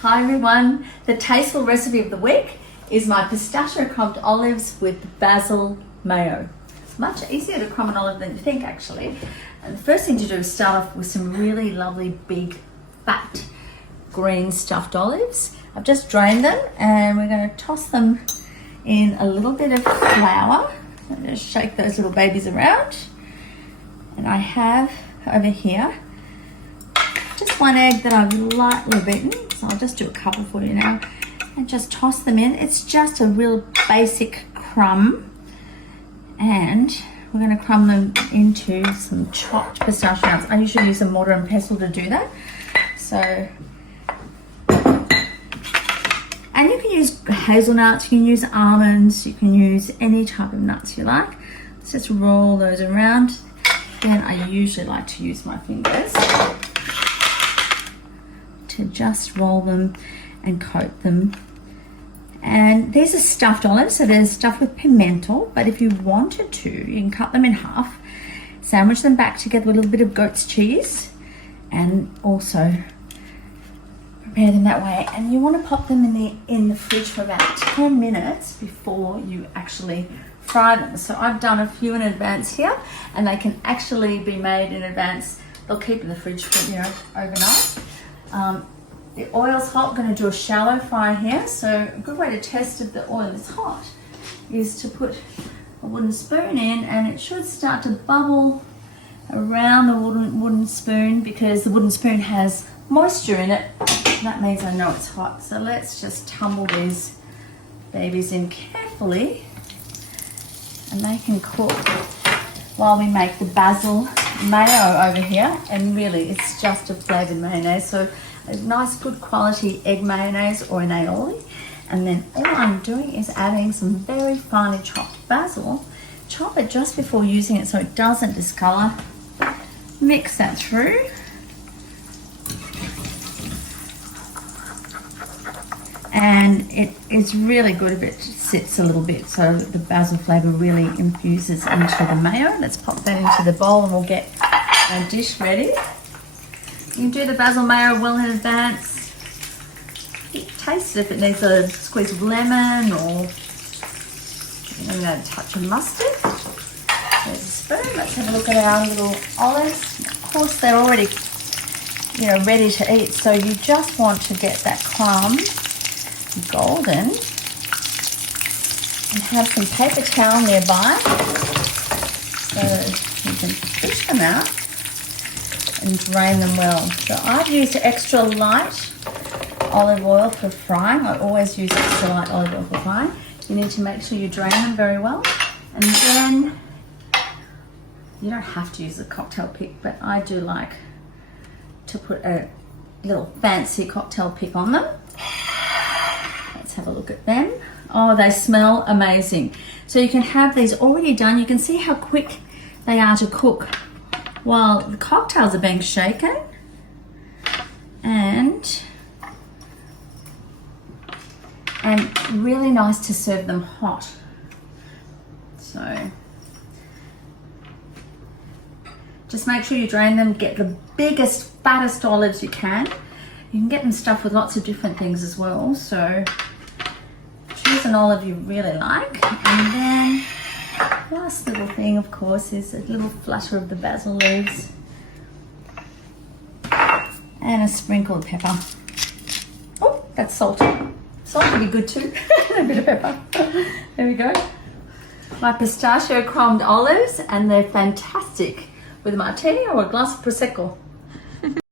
Hi everyone, the tasteful recipe of the week is my pistachio crumbed olives with basil mayo. It's much easier to crumb an olive than you think actually. And the first thing to do is start off with some really lovely big fat green stuffed olives. I've just drained them and we're going to toss them in a little bit of flour and just shake those little babies around. And I have over here just one egg that I've lightly beaten, so I'll just do a couple for you now and just toss them in. It's just a real basic crumb, and we're going to crumb them into some chopped pistachio nuts. I usually use a mortar and pestle to do that. So, and you can use hazelnuts, you can use almonds, you can use any type of nuts you like. Let's just roll those around. Again, I usually like to use my fingers to just roll them and coat them. And these are stuffed olives, so they're stuffed with pimento, but if you wanted to, you can cut them in half, sandwich them back together with a little bit of goat's cheese, and also prepare them that way. And you want to pop them in the fridge for about 10 minutes before you actually fry them. So I've done a few in advance here, and they can actually be made in advance. They'll keep in the fridge for, overnight. The oil's hot. I'm going to do a shallow fry here. So a good way to test if the oil is hot is to put a wooden spoon in, and it should start to bubble around the wooden spoon because the wooden spoon has moisture in it. That means I know it's hot. So let's just tumble these babies in carefully, and they can cook while we make the basil mayo over here. And really it's just a flavored mayonnaise, so a nice good quality egg mayonnaise or an aioli. And then all I'm doing is adding some very finely chopped basil. Chop it just before using it so it doesn't discolor. Mix that through. And it is really good if it sits a little bit so the basil flavor really infuses into the mayo. Let's pop that into the bowl and we'll get our dish ready. You can do the basil mayo well in advance. Taste it if it needs a squeeze of lemon or a touch of mustard. There's a spoon. Let's have a look at our little olives. Of course, they're already ready to eat, so you just want to get that crumb golden and have some paper towel nearby so you can fish them out and drain them well. So I've used extra light olive oil for frying. I always use extra light olive oil for frying. You need to make sure you drain them very well, and then you don't have to use a cocktail pick, but I do like to put a little fancy cocktail pick on them. Let's have a look at them. Oh, they smell amazing. So you can have these already done. You can see how quick they are to cook while the cocktails are being shaken. And really nice to serve them hot. So just make sure you drain them, get the biggest, fattest olives you can. You can get them stuffed with lots of different things as well. So choose an olive you really like. And then last little thing, of course, is a little flutter of the basil leaves and a sprinkle of pepper. Oh, that's salty. Salt would be good too. A bit of pepper. There we go. My pistachio crumbed olives, and they're fantastic with a martini or a glass of Prosecco.